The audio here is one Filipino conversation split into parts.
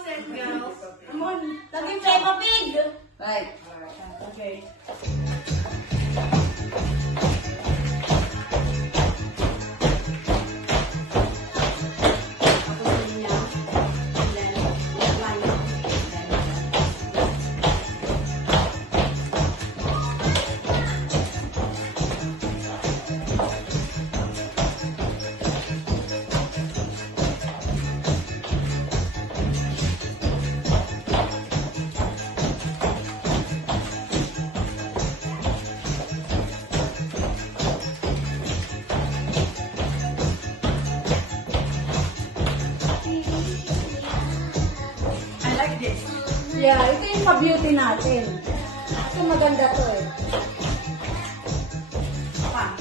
boss and girls. Come on. Naging Peppa Pig. Right. Okay. Yeah, ito yung pa-beauty natin. Ito maganda to eh. Pa.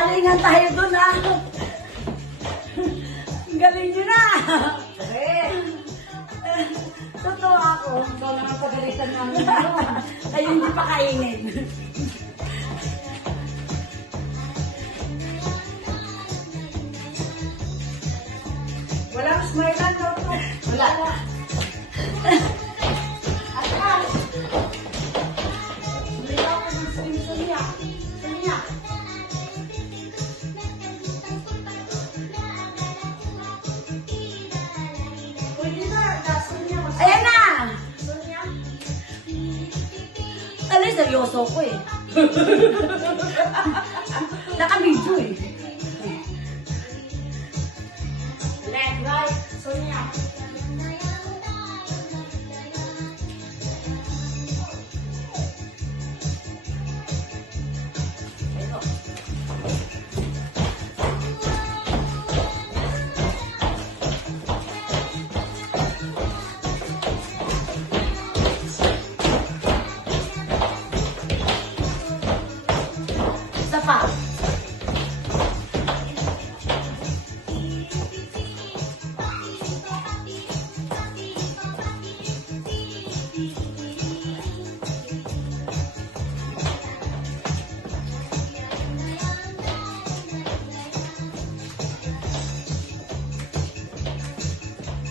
Galingan tayo dun ha. Galing nyo na. Totoo ako. Ikaw lang ang pagalitan namin. Kayo hindi pa kainin. Walang smile lang daw to. Wala. Atas! Hindi daw ako mag-swim Sonia. Sonia! Pwede na, Sonia. Ayan na! Sonia? Talagang seryoso ko eh. Naka-video eh. Left, right, Sonia. Isa pa.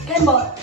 Kembot.